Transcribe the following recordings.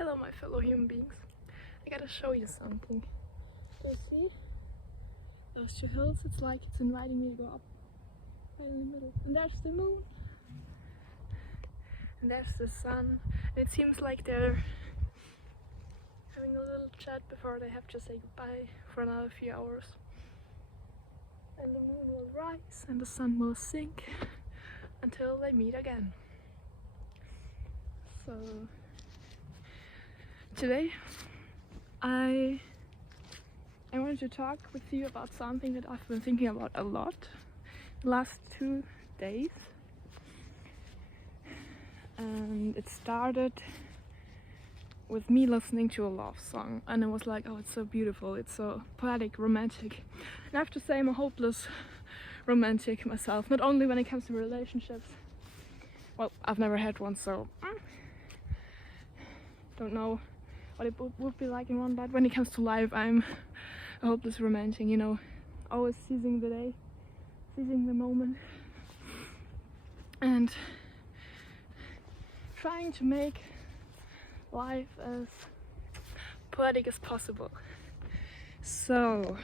Hello my fellow human beings. I gotta show you something. Do you see? Those two hills, it's like it's inviting me to go up right in the middle. And there's the moon. And there's the sun. And it seems like they're having a little chat before they have to say goodbye for another few hours. And the moon will rise and the sun will sink until they meet again. So today I wanted to talk with you about something that I've been thinking about a lot the last 2 days. And it started with me listening to a love song, and I was like, oh, it's so beautiful, it's so poetic, romantic. And I have to say I'm a hopeless romantic myself, not only when it comes to relationships. Well, I've never had one, so don't know what it would be like in one, but when it comes to life, I'm a hopeless romantic, you know, always seizing the day, seizing the moment, and trying to make life as poetic as possible. So,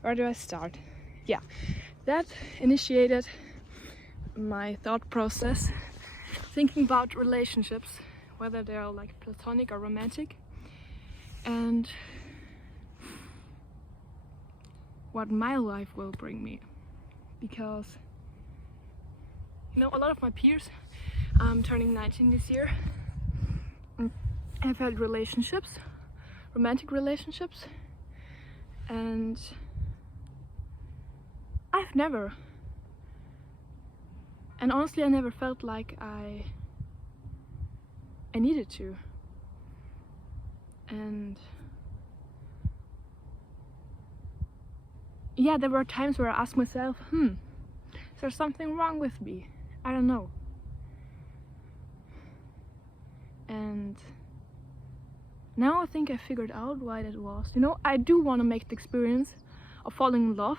where do I start? Yeah, that initiated my thought process, thinking about relationships, whether they're like platonic or romantic, and what my life will bring me. Because, you know, a lot of my peers, I'm turning 19 this year, have had relationships, romantic relationships, and I've never. And honestly, I never felt like I needed to. And yeah, there were times where I asked myself, is there something wrong with me? I don't know. And now I think I figured out why that was. You know, I do want to make the experience of falling in love.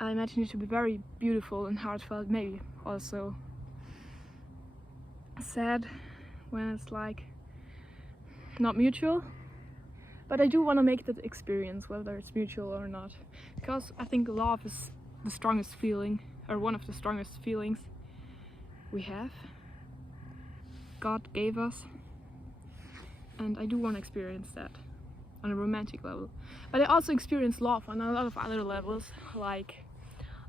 I imagine it to be very beautiful and heartfelt, maybe also sad when it's like not mutual. But I do want to make that experience, whether it's mutual or not, because I think love is the strongest feeling, or one of the strongest feelings we have. God gave us, and I do want to experience that on a romantic level. But I also experience love on a lot of other levels, like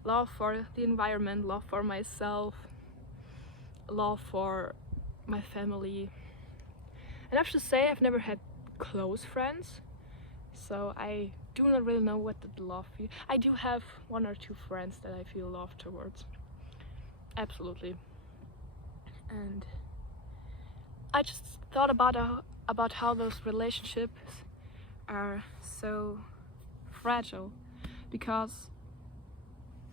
love for the environment, love for myself, love for my family. And I have to say, I've never had close friends, so I do not really know what the love feels. I do have 1 or 2 friends that I feel love towards, absolutely. And I just thought about how those relationships are so fragile, because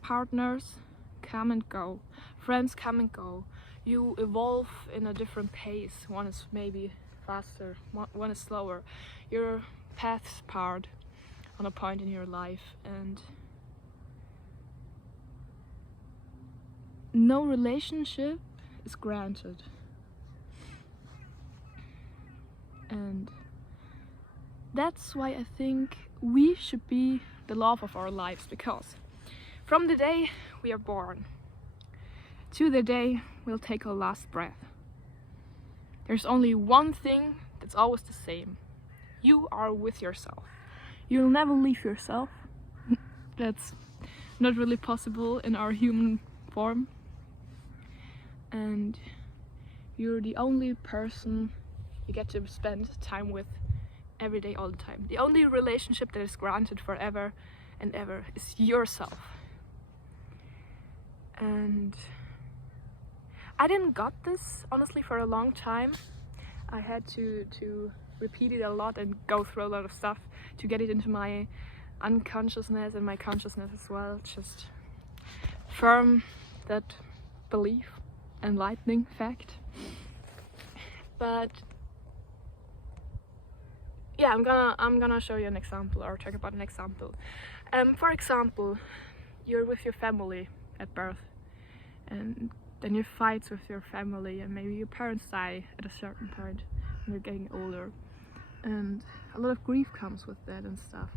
partners come and go, friends come and go, you evolve in a different pace. One is maybe faster, one is slower. Your paths part on a point in your life, and no relationship is granted. And that's why I think we should be the love of our lives, because from the day we are born to the day we'll take our last breath, there's only one thing that's always the same. You are with yourself. You'll never leave yourself. That's not really possible in our human form. And you're the only person you get to spend time with every day, all the time. The only relationship that is granted forever and ever is yourself. And I didn't got this, honestly, for a long time. I had to repeat it a lot and go through a lot of stuff to get it into my unconsciousness and my consciousness as well. Just firm that belief, enlightening fact. But yeah, I'm gonna show you an example, or talk about an example. For example, you're with your family at birth, and then you fight with your family, and maybe your parents die at a certain point. when you're getting older, and a lot of grief comes with that and stuff.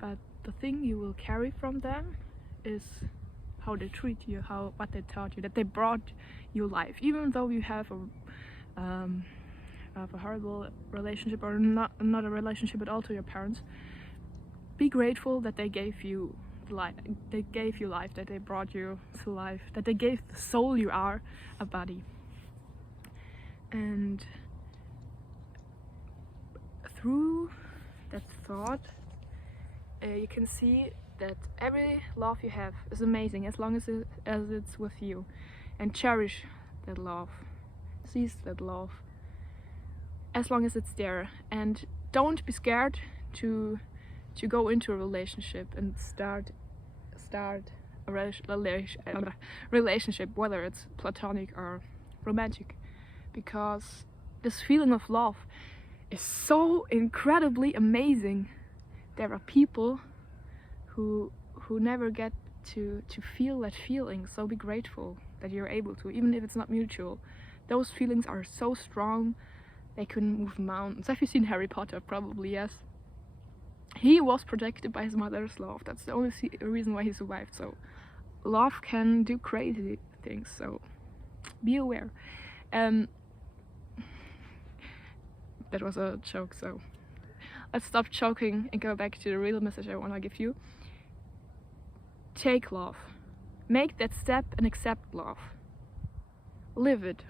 But the thing you will carry from them is how they treat you, what they taught you, that they brought you life, even though you have a horrible relationship or not a relationship at all to your parents. Be grateful that they gave you life, that they brought you to life, that they gave the soul you are a body. And through that thought, you can see that every love you have is amazing as long as it's with you, and cherish that love, seize that love as long as it's there, and don't be scared to go into a relationship and start a relationship, whether it's platonic or romantic, because this feeling of love is so incredibly amazing. There are people who never get to feel that feeling, so be grateful that you're able to, even if it's not mutual. Those feelings are so strong, they can move mountains. Have you seen Harry Potter? Probably yes. He was protected by his mother's love. That's the only reason why he survived. So love can do crazy things, so be aware. That was a joke, so let's stop joking and go back to the real message I want to give you. Take love. Make that step and accept love. Live it.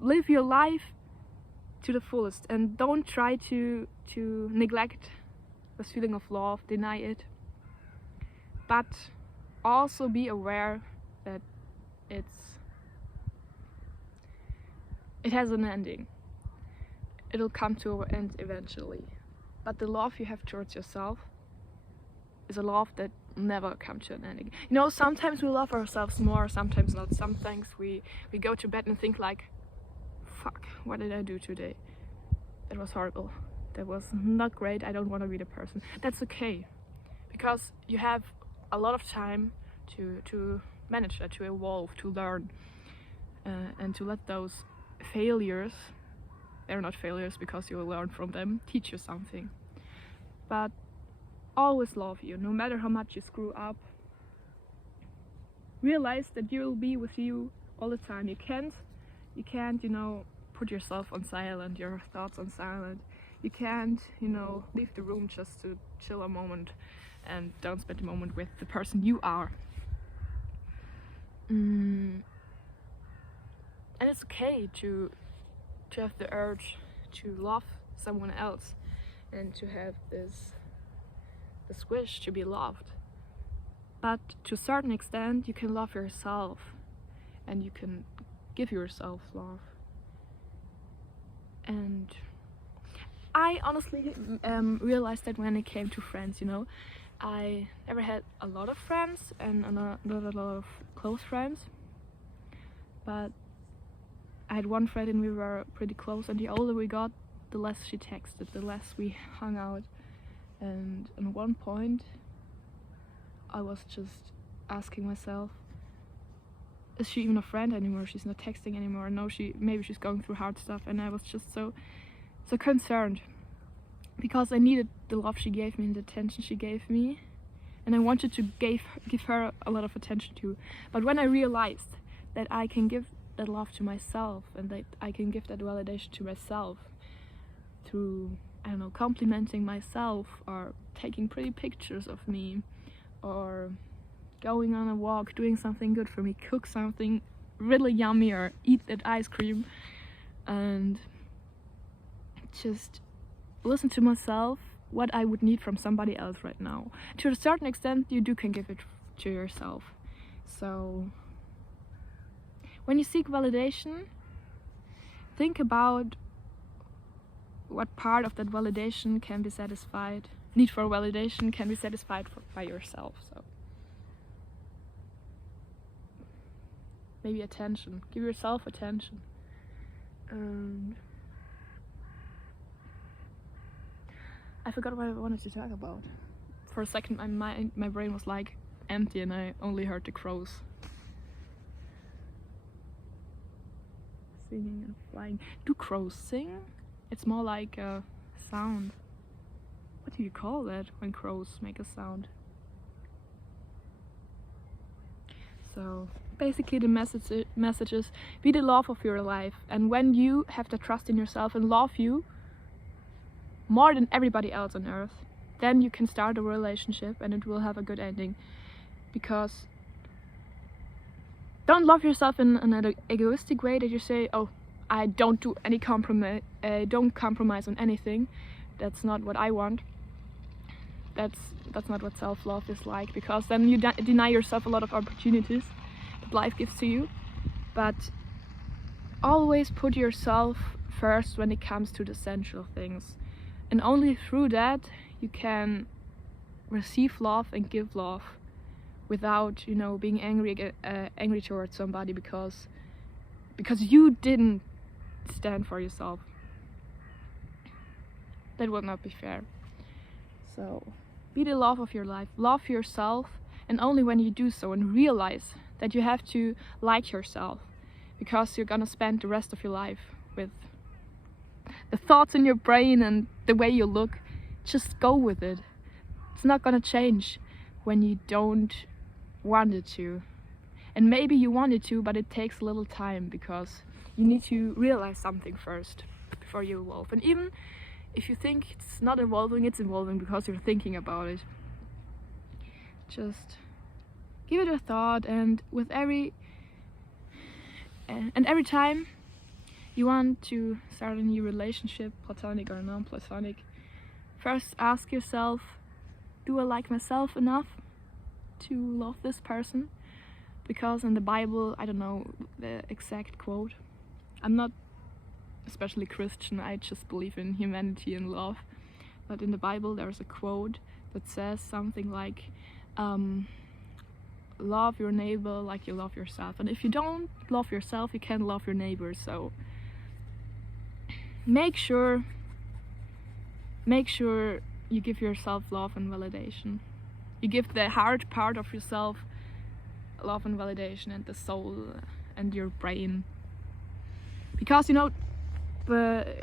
Live your life to the fullest, and don't try to neglect this feeling of love, deny it. But also be aware that it has an ending. It'll come to an end eventually. But the love you have towards yourself is a love that never comes to an ending. You know, sometimes we love ourselves more, sometimes not. Sometimes we go to bed and think like, fuck, what did I do today? That was horrible. That was not great. I don't want to be the person. That's okay, because you have a lot of time to manage that, to evolve, to learn, and to let those failures, they're not failures because you will learn from them, teach you something. But always love you, no matter how much you screw up. Realize that you will be with you all the time. You can't, you know, put yourself on silent, your thoughts on silent. You can't, you know, leave the room just to chill a moment and don't spend a moment with the person you are. And it's okay to have the urge to love someone else and to have this wish to be loved. But to a certain extent, you can love yourself and you can give yourself love. And I honestly realized that when it came to friends, you know, I never had a lot of friends and not a lot of close friends, but I had one friend and we were pretty close, and the older we got, the less she texted, the less we hung out. And at one point I was just asking myself, is she even a friend anymore? She's not texting anymore. No, maybe she's going through hard stuff. And I was just so concerned, because I needed the love she gave me and the attention she gave me, and I wanted to give her a lot of attention too. But when I realized that I can give that love to myself, and that I can give that validation to myself through, I don't know, complimenting myself, or taking pretty pictures of me, or going on a walk, doing something good for me, cook something really yummy, or eat that ice cream, and just listen to myself, what I would need from somebody else right now. To a certain extent, you can give it to yourself. So when you seek validation, think about what part of that validation can be satisfied. Need for validation can be satisfied by yourself. So maybe attention. Give yourself attention. I forgot what I wanted to talk about. For a second, my brain was like empty, and I only heard the crows. singing and flying. Do crows sing? It's more like a sound. What do you call that when crows make a sound? So basically the message is be the love of your life, and when you have the trust in yourself and love you more than everybody else on earth, then you can start a relationship and it will have a good ending. Because don't love yourself in an egoistic way that you say, oh, I don't do any compromise, don't compromise on anything. That's not what I want. That's not what self-love is like, because then you deny yourself a lot of opportunities that life gives to you. But always put yourself first when it comes to the essential things, and only through that you can receive love and give love without, you know, being angry towards somebody because you didn't stand for yourself. That would not be fair. So be the love of your life, love yourself, and only when you do so and realize that you have to like yourself, because you're gonna spend the rest of your life with the thoughts in your brain and the way you look, just go with it. It's not gonna change when you don't want it to. And maybe you want it to, but it takes a little time, because you need to realize something first before you evolve. And even if you think it's not evolving, it's evolving because you're thinking about it. Just give it a thought, and with every time you want to start a new relationship, platonic or non-platonic, first ask yourself, do I like myself enough to love this person? Because in the Bible, I don't know the exact quote, I'm not especially Christian, I just believe in humanity and love, but in the Bible there's a quote that says something like, love your neighbor like you love yourself. And if you don't love yourself, you can't love your neighbor. So make sure you give yourself love and validation. You give the hard part of yourself love and validation, and the soul and your brain. Because, you know,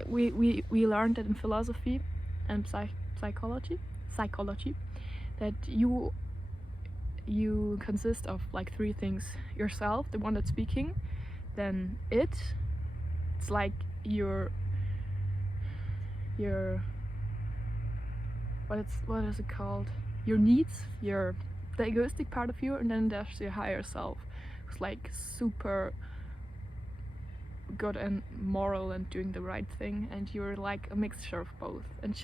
we learned that in philosophy and psychology that you consist of like three things: yourself, the one that's speaking, then it's like your what is it called, your needs, the egoistic part of you, and then there's your higher self, who's like super good and moral and doing the right thing, and you're like a mixture of both. And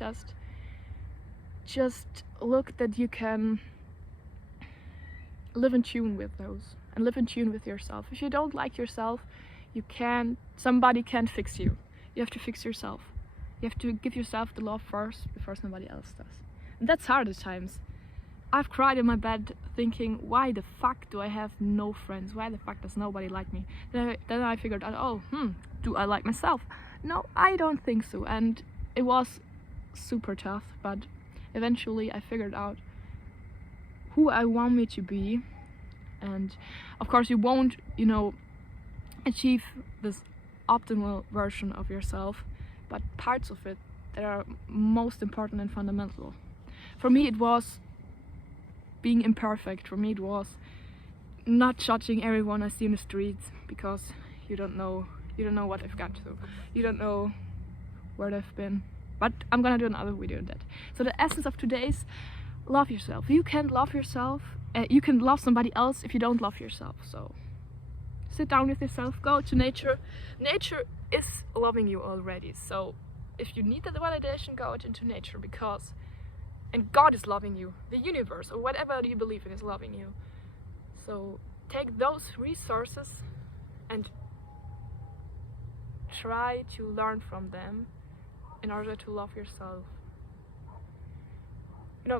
just look that you can live in tune with those and live in tune with yourself. If you don't like yourself, somebody can't fix you. You have to fix yourself. You have to give yourself the love first before somebody else does. And that's hard at times. I've cried in my bed thinking, why the fuck do I have no friends? Why the fuck does nobody like me? Then I figured out, do I like myself? No, I don't think so. And it was super tough, but eventually I figured out who I want me to be. And of course you won't, achieve this optimal version of yourself, but parts of it that are most important and fundamental. For me it was being imperfect. For me it was not judging everyone I see in the streets, because you don't know what they've gone through, you don't know where they've been. But I'm gonna do another video on that. So the essence of today is love yourself. You can't love yourself, you can love somebody else if you don't love yourself. So sit down with yourself, go to nature. Nature is loving you already. So if you need that validation, go out into nature, and God is loving you. The universe, or whatever you believe in, is loving you. So take those resources and try to learn from them in order to love yourself.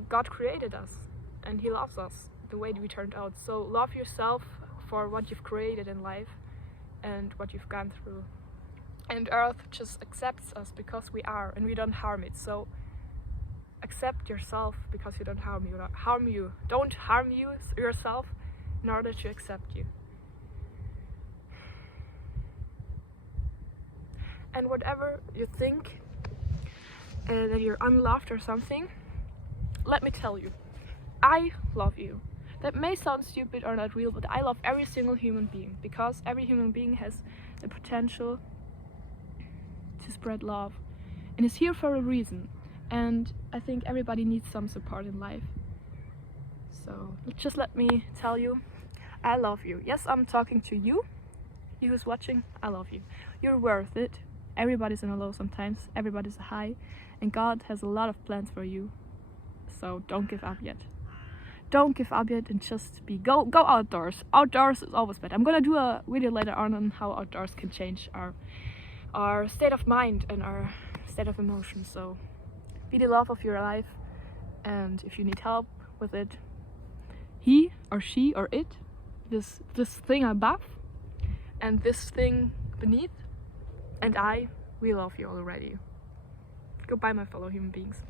God created us and He loves us the way we turned out. So love yourself for what you've created in life and what you've gone through. And Earth just accepts us because we are, and we don't harm it. So accept yourself because you don't harm you. Don't harm yourself in order to accept you. And whatever you think that you're unloved or something, let me tell you, I love you. That may sound stupid or not real, but I love every single human being, because every human being has the potential to spread love and is here for a reason. And I think everybody needs some support in life. So just let me tell you, I love you. Yes, I'm talking to you who's watching. I love you. You're worth it. Everybody's in a low sometimes, everybody's a high, and God has a lot of plans for you. So don't give up yet. Don't give up yet, and just go outdoors. Outdoors is always better. I'm gonna do a video later on how outdoors can change our state of mind and our state of emotion. So be the love of your life, and if you need help with it, he or she or it, this thing above and this thing beneath, and we love you already. Goodbye, my fellow human beings.